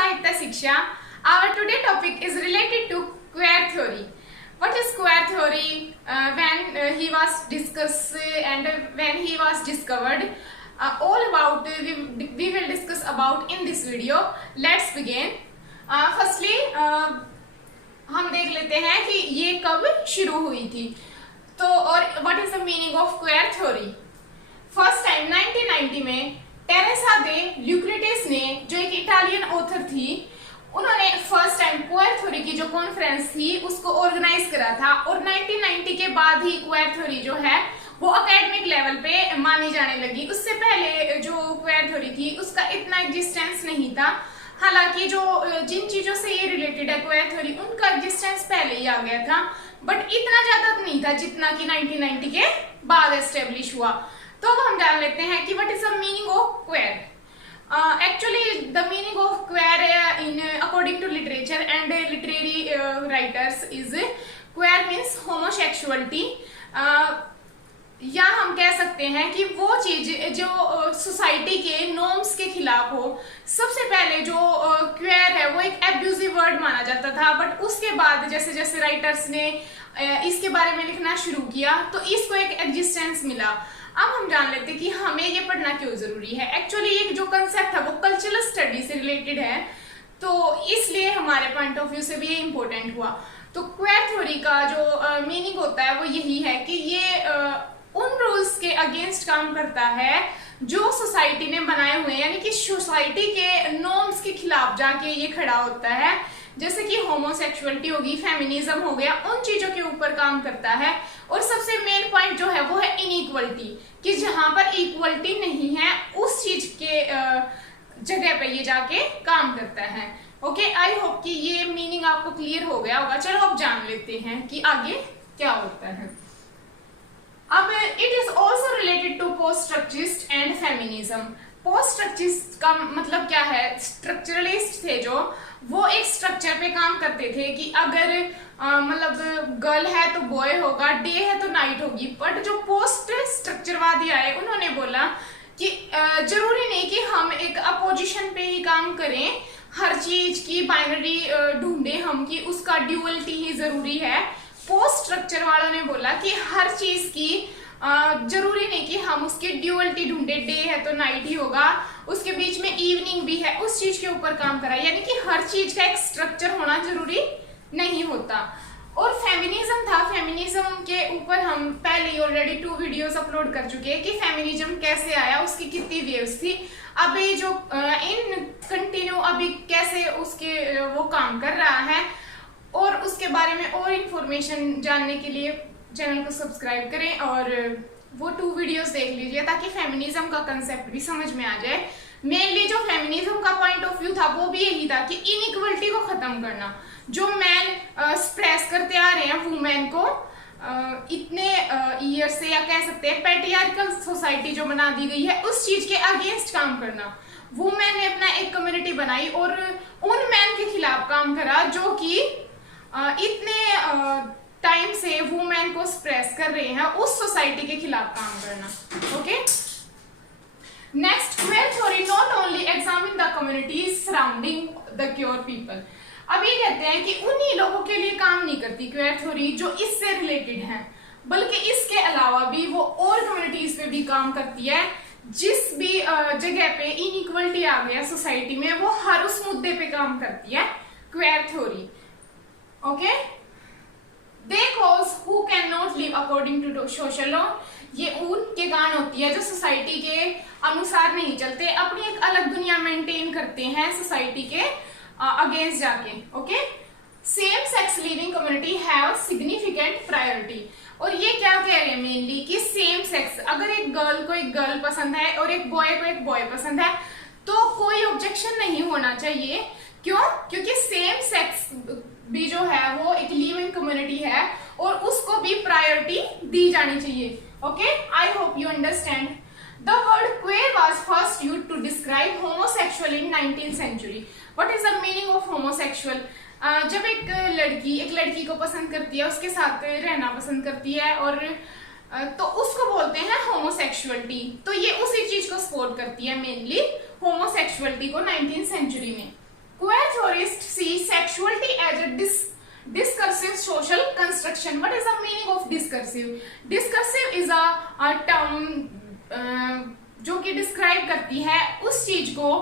Sahitya Shiksha. Our today topic is related to queer theory. What is queer theory? When he was discussed and when he was discovered, all about we will discuss about in this video. Let's begin. Firstly, हम देख लेते हैं कि ये कब शुरू हुई थी. तो और what is the meaning of queer theory. First time 1990 में टेरेसा दे ल्यूक्रेटिस ने, जो एक इटालियन ऑथर थी, उन्होंने फर्स्ट टाइम क्वेयर थ्योरी की जो कॉन्फ्रेंस थी उसको ऑर्गेनाइज करा था. और 1990 के बाद ही क्वेयर थ्योरी जो है वो एकेडमिक लेवल पे मानी जाने लगी. उससे पहले जो क्वेयर थ्योरी थी उसका इतना एग्जिस्टेंस नहीं था. हालांकि जो जिन चीजों से ये रिलेटेड है क्वेयर थ्योरी, उनका एग्जिस्टेंस पहले ही आ गया था, बट इतना ज्यादा नहीं था जितना कि 1990 के बाद एस्टेब्लिश हुआ. तो अब हम जान लेते हैं कि what is the meaning of queer. Actually, the meaning of queer according to literature and literary writers is queer means homosexuality. या हम कह सकते हैं कि वो चीज जो सोसाइटी के नॉर्म्स के खिलाफ हो. सबसे पहले जो क्वेयर है वो एक एब्यूजिव वर्ड माना जाता था, बट उसके बाद जैसे जैसे राइटर्स ने इसके बारे में लिखना शुरू किया तो इसको एक एग्जिस्टेंस मिला. अब हम जान लेते हैं कि हमें ये पढ़ना क्यों जरूरी है. एक्चुअली ये जो कंसेप्ट है वो कल्चरल स्टडी से रिलेटेड है, तो इसलिए हमारे पॉइंट ऑफ व्यू से भी ये इम्पोर्टेंट हुआ. तो क्वेयर थ्योरी का जो मीनिंग होता है वो यही है कि ये उन रूल्स के अगेंस्ट काम करता है जो सोसाइटी ने बनाए हुए हैं, यानी कि सोसाइटी के नॉर्म्स के खिलाफ जाके ये खड़ा होता है. जैसे कि होमोसेक्सुअलिटी होगी, फेमिनिज्म हो गया, उन चीजों के ऊपर काम करता है. और सबसे मेन पॉइंट जो है वो है इनइक्वलिटी, कि जहां पर इक्वलिटी नहीं है उस चीज के जगह पे ये जाके काम करता है. ओके, आई होप कि ये मीनिंग आपको क्लियर हो गया होगा. चलो अब जान लेते हैं कि आगे क्या होता है. अब it is also related to post structuralist and feminism. Post structuralist का मतलब क्या है? स्ट्रक्चरलिस्ट थे जो, वो एक स्ट्रक्चर पे काम करते थे कि अगर मतलब गर्ल है तो बॉय होगा, डे है तो नाइट होगी. बट जो पोस्ट स्ट्रक्चरवादी आए उन्होंने बोला कि जरूरी नहीं कि हम एक अपोजिशन पे ही काम करें, हर चीज की बाइनरी ढूंढे हम कि उसका ड्यूअलिटी ही जरूरी है. पोस्ट स्ट्रक्चर वालों ने बोला कि हर चीज की जरूरी नहीं कि हम उसकी ड्यूअलिटी ढूंढे, डे है तो नाइट ही होगा, उसके बीच में इवनिंग भी है, उस चीज के ऊपर काम करा. यानी कि हर चीज का एक स्ट्रक्चर होना जरूरी नहीं होता. और फेमिनिज्म था. फेमिनिज्म के ऊपर हम पहले ही ऑलरेडी 2 वीडियोस अपलोड कर चुके हैं कि फेमिनिज्म कैसे आया, उसकी कितनी वेव्स थी, अभी जो इन कंटिन्यू अभी कैसे उसके वो काम कर रहा है. और उसके बारे में और इंफॉर्मेशन जानने के लिए चैनल को सब्सक्राइब करें और वो 2 वीडियोस देख लीजिए ताकि फेमिनिज्म का कंसेप्ट भी समझ में आ जाए. मेनली जो फेमिनिज्म का पॉइंट ऑफ व्यू था वो भी यही था कि इनइक्वलिटी को खत्म करना. जो मैन स्प्रेस करते आ रहे हैं वुमेन को इतने ईयर से, या कह सकते हैं पैट्रियार्कल सोसाइटी जो बना दी गई है, उस चीज के अगेंस्ट काम करना. वुमेन ने अपना एक कम्युनिटी बनाई और उन मैन के खिलाफ काम करा जो कि इतने टाइम से वुमेन को स्प्रेस कर रहे हैं. उस सोसाइटी के खिलाफ काम करना. Okay, next, queer theory not only examine the communities surrounding the cure people. अब ये कहते हैं कि उन्हीं लोगों के लिए काम नहीं करती क्वेयर थ्योरी जो इससे रिलेटेड हैं, बल्कि इसके अलावा भी वो और कम्युनिटीज पे भी काम करती है. जिस भी जगह पे इनइक्वलिटी आ गया सोसाइटी में, वो हर उस मुद्दे पे काम करती है queer theory. Okay, they cause who can not live according to social law. ये उनके गान होती है जो सोसाइटी के अनुसार नहीं चलते, अपनी एक अलग दुनिया मेंटेन करते हैं सोसाइटी के अगेंस्ट जाके. Okay, same sex living community have significant priority. और ये क्या कह रहे हैं मेनली कि सेम सेक्स, अगर एक गर्ल को एक गर्ल पसंद है और एक बॉय को एक बॉय पसंद है तो कोई ऑब्जेक्शन नहीं होना चाहिए. क्यों? क्योंकि सेम सेक्स भी जो है वो एक लिविंग कम्युनिटी है और उसको भी प्रायोरिटी दी जानी चाहिए. Okay, I hope you understand. The word queer was first used to describe homosexual in 19th century. What is the meaning of homosexual? जब एक लड़की को पसंद करती है, उसके साथ रहना पसंद करती है, और तो उसको बोलते हैं होमोसेक्सुअलिटी. तो ये उसी चीज को सपोर्ट करती है मेनली, होमोसेक्सुअलिटी को 19th सेंचुरी में. Queer theorists see sexuality as a discursive social construction. What is the meaning of discursive? Discursive is a term जो कि डिस्क्राइब करती है उस चीज को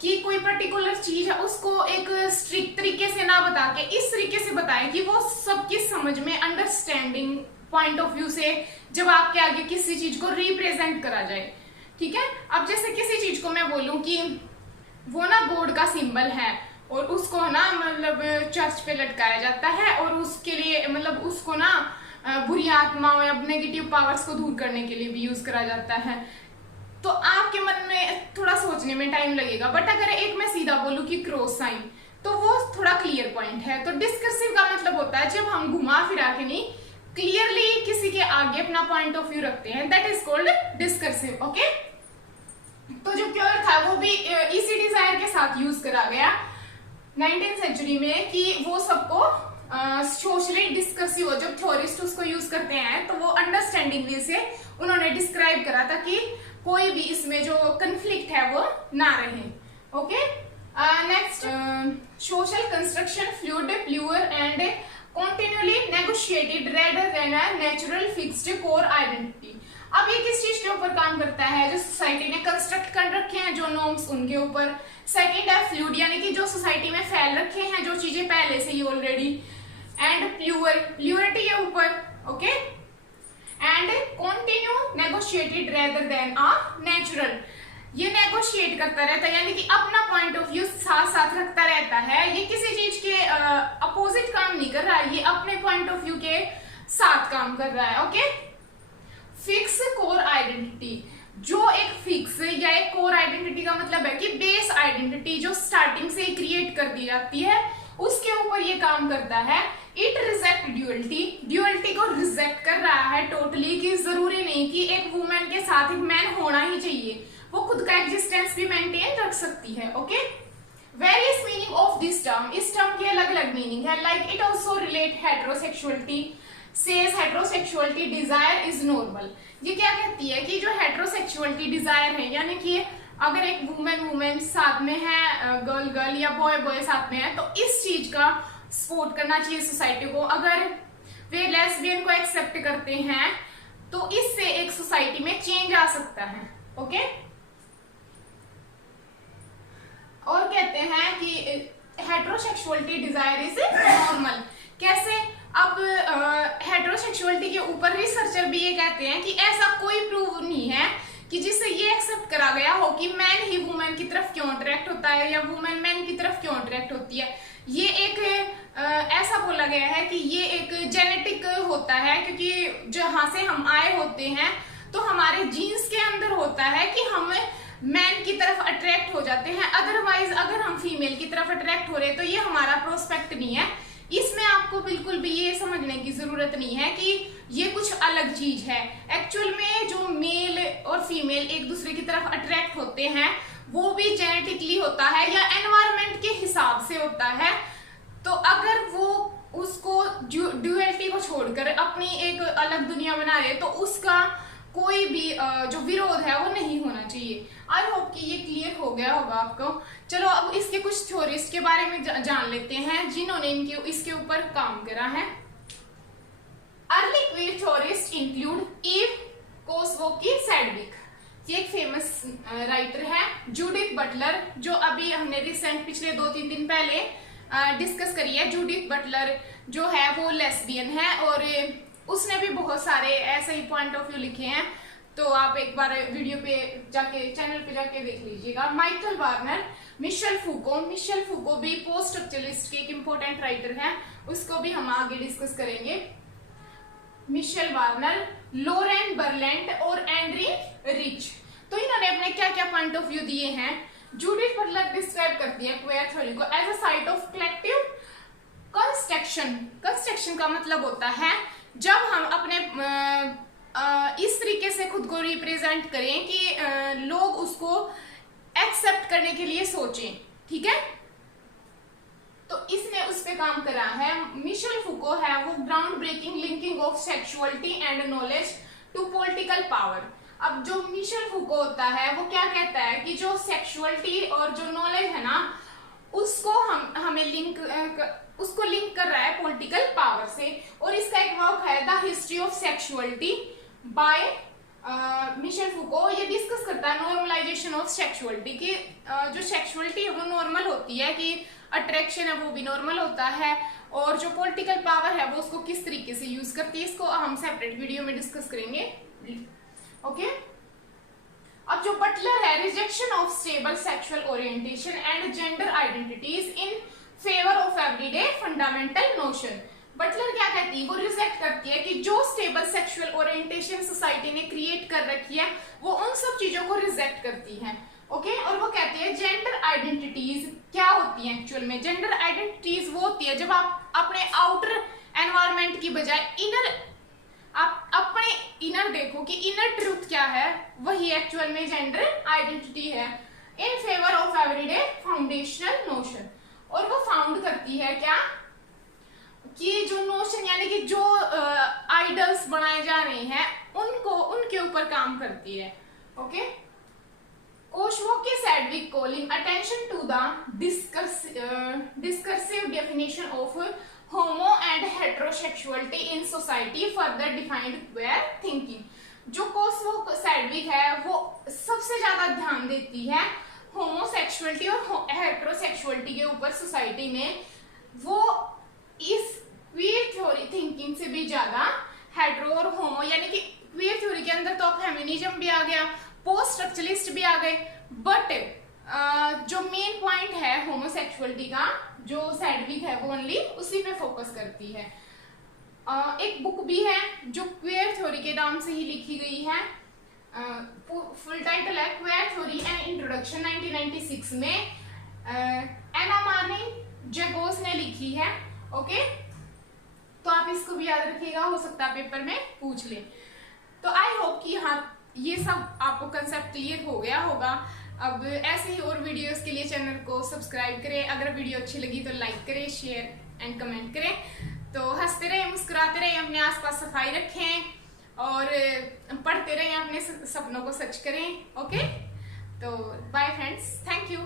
कि कोई पर्टिकुलर चीज है उसको एक स्ट्रिक्ट तरीके से ना बता के इस तरीके से बताए कि वो सबकी समझ में अंडरस्टैंडिंग पॉइंट ऑफ व्यू से जब आपके आगे किसी चीज को रिप्रेजेंट करा जाए। ठीक है, अब जैसे किसी चीज को मैं बोलूं कि वो ना गॉड का सिंबल है और उसको ना मतलब चर्च पे लटकाया जाता है और उसके लिए मतलब उसको ना बुरी आत्माओं या नेगेटिव पावर्स को दूर करने के लिए भी यूज करा जाता है, तो आपके मन में थोड़ा सोचने में टाइम लगेगा। बट अगर एक मैं सीधा बोलूं कि क्रॉस साइन, तो वो थोड़ा क्लियर पॉइंट है। तो डिस्कर्सिव का मतलब होता है जब हम घुमा फिरा के नहीं, क्लियरली किसी के आगे अपना पॉइंट ऑफ व्यू रखते हैं, that is called discursive. Okay, तो जो क्योर था वो भी इसी डिजायर के साथ यूज करा गया 19th सेंचुरी में कि वो सबको सोशली डिस्कसिव हो। जब थ्योरिस्ट उसको यूज करते हैं तो वो अंडरस्टैंडिंग वे से उन्होंने डिस्क्राइब करा था कि कोई भी इसमें जो कंफ्लिक्ट है वो ना रहे। Okay, next, social construction fluid, pure and continually negotiated rather than a natural fixed core identity। अब ये किस चीज के ऊपर काम करता है? जो सोसाइटी ने कंस्ट्रक्ट कर रखे हैं जो नॉर्म्स, उनके ऊपर। सेकंड है फ्लूइड, यानी कि जो सोसाइटी में फैल रखे हैं जो चीजें पहले से ही ऑलरेडी। एंड प्योर, प्योरिटी के ऊपर। Okay, and continue negotiated rather than a natural, ये नेगोशिएट करता रहता है यानी कि अपना पॉइंट ऑफ व्यू साथ साथ रखता रहता है। ये किसी चीज के अपोजिट काम नहीं कर रहा है, ये अपने पॉइंट ऑफ व्यू के साथ काम कर रहा है। ओके, फिक्स कोर आइडेंटिटी, जो एक फिक्स या एक कोर आइडेंटिटी का मतलब है कि बेस आइडेंटिटी जो स्टार्टिंग से क्रिएट कर दी जाती है उसके ऊपर ये काम करता है। इट रिजेक्ट ड्यूअलिटी, ड्यूअलिटी को रिजेक्ट कर रहा है टोटली, कि जरूरी नहीं कि एक वुमेन के साथ एक मैन होना ही चाहिए, वो खुद का एग्जिस्टेंस भी मेंटेन रख सकती है। Okay, various meaning of this term, इस टर्म के अलग अलग मीनिंग है। Like it also relate heterosexuality, says heterosexuality desire is normal. ये क्या कहती है कि जो हेट्रोसेक्सुअलिटी डिजायर है, यानी कि अगर एक वुमेन साथ में है, गर्ल या बॉय साथ में है, तो इस चीज का सपोर्ट करना चाहिए सोसाइटी को। अगर वे लेस्बियन को एक्सेप्ट करते हैं तो इससे एक सोसाइटी में चेंज आ सकता है। ओके, और कहते हैं कि हेट्रोसेक्सुअलिटी डिजायर इज नॉर्मल। कैसे? अब हेट्रोसेक्सुअलिटी के ऊपर रिसर्चर भी ये कहते हैं कि ऐसा कोई प्रूव नहीं है कि जिससे ये एक्सेप्ट करा गया हो कि मैन ही वुमेन की तरफ क्यों अट्रैक्ट होता है या वुमेन मैन की तरफ क्यों अट्रैक्ट होती है। ये एक ऐसा बोला गया है कि ये एक जेनेटिक होता है, क्योंकि जहां से हम आए होते हैं तो हमारे जीन्स के अंदर होता है कि हम मैन की तरफ अट्रैक्ट हो जाते हैं। अदरवाइज अगर हम फीमेल की तरफ अट्रैक्ट हो रहे तो ये हमारा प्रोस्पेक्ट नहीं है। इसमें आपको बिल्कुल भी ये समझने की जरूरत नहीं है कि ये कुछ अलग चीज है। एक्चुअल में जो मेल और फीमेल एक दूसरे की तरफ अट्रैक्ट होते हैं वो भी जेनेटिकली होता है या एनवायरमेंट के हिसाब से होता है। तो अगर वो उसको ड्यूअलिटी को छोड़कर अपनी एक अलग दुनिया बना रहे तो उसका कोई भी जो विरोध है वो नहीं होना चाहिए। आई होप कि ये क्लियर हो गया होगा आपको। चलो अब इसके कुछ थ्योरिस्ट के बारे में जान लेते हैं जिन्होंने इसके ऊपर काम करा है। Early queer theorist include Eve Kosofsky Sedgwick, ये एक फेमस राइटर है। जूडिथ बटलर, जो अभी हमने रिसेंट पिछले 2-3 दिन पहले डिस्कस करी है। जूडिथ बटलर जो है वो लेस्बियन है और उसने भी बहुत सारे ऐसे ही पॉइंट ऑफ व्यू लिखे हैं, तो आप एक बार वीडियो पे जाके चैनल पे जाके देख लीजिएगा। माइकल वार्नर, मिशेल फूको भी पोस्ट स्ट्रक्चरलिस्ट के एक इम्पोर्टेंट राइटर हैं, उसको भी हम आगे डिस्कस करेंगे। मिशेल वार्नर, लोरेन बर्लेंट और एंड्री रिच, तो इन्होंने अपने क्या क्या पॉइंट ऑफ व्यू दिए हैं। जूडिथ बटलर डिस्क्राइब करती है क्वेयर थ्योरी को as a site of collective construction. Construction का मतलब होता है जब हम अपने इस तरीके से खुद को रिप्रेजेंट करें कि लोग उसको एक्सेप्ट करने के लिए सोचें। ठीक है, तो इसने उस पे काम करा है। मिशेल फूको है वो ground breaking linking of sexuality and knowledge to political power. अब जो मिशेल फूको होता है वो क्या कहता है कि जो सेक्सुअलिटी और जो नॉलेज है ना उसको हमें उसको लिंक कर रहा है पॉलिटिकल पावर से। और इसका एक वर्क है the history of sexuality by Michel Foucault. ये डिस्कस करता है नॉर्मलाइजेशन ऑफ सेक्सुअलिटी की जो सेक्सुअलिटी है वो नॉर्मल होती है, कि अट्रैक्शन है वो भी नॉर्मल होता है, और जो पॉलिटिकल पावर है वो उसको किस तरीके से यूज करती है, इसको हम सेपरेट वीडियो में डिस्कस करेंगे। ओके अब जो बटलर है, rejection of stable sexual orientation and gender identities in favour of everyday fundamental notion. Butler क्या कहती है, वो रिजेक्ट करती है कि जो स्टेबल सेक्सुअल ओरिएंटेशन सोसाइटी ने क्रिएट कर रखी है वो उन सब चीजों को रिजेक्ट करती है। ओके और वो कहती है जेंडर आइडेंटिटीज क्या होती है एक्चुअल में। जेंडर आइडेंटिटीज वो होती है जब आप अपने आउटर एनवायरमेंट की बजाय आप अपने इनर देखो कि इनर ट्रूथ क्या है, वही एक्चुअल में जेंडर आइडेंटिटी है। इन favour of everyday foundational notion, और वो फाउंड करती है क्या कि जो नोशन यानी कि जो आइडल्स बनाए जा रहे हैं उनके ऊपर काम करती है। ओके ओशो Sedgwick calling attention to the discursive definition of homo and heterosexuality in society further defined queer thinking। जो कोसवो सैडविक है वो सबसे ज्यादा ध्यान देती है होमोसेक्सुअलिटी और हेटेरोसेक्सुअलिटी के ऊपर सोसाइटी में। वो इस क्वीयर थ्योरी थिंकिंग से भी ज्यादा हेटेरो और होमो यानी कि क्वीयर थ्योरी के अंदर तो फेमिनिज्म भी आ गया, पोस्ट स्ट्रक्चरलिस्ट भी आ गए, बट जो मेन पॉइंट है होमोसेक्सुअलिटी का जो सैडविक है वो ओनली उसी पे फोकस करती है। एक बुक भी है जो क्वेयर थ्योरी के नाम से ही लिखी गई है, फुल टाइटल है क्वेयर थ्योरी एंड इंट्रोडक्शन, 1996 में एना मार्नी जेगोस ने लिखी है। ओके तो आप इसको भी याद रखिएगा, हो सकता है पेपर में पूछ ले। तो आई होप कि हाँ ये सब आपको कंसेप्ट क्लियर हो गया होगा। अब ऐसे ही और वीडियोस के लिए चैनल को सब्सक्राइब करें, अगर वीडियो अच्छी लगी तो लाइक करें, शेयर एंड कमेंट करें। तो हंसते रहें, मुस्कुराते रहें, अपने आसपास सफाई रखें और पढ़ते रहें, अपने सपनों को सच करें। ओके तो बाय फ्रेंड्स, थैंक यू।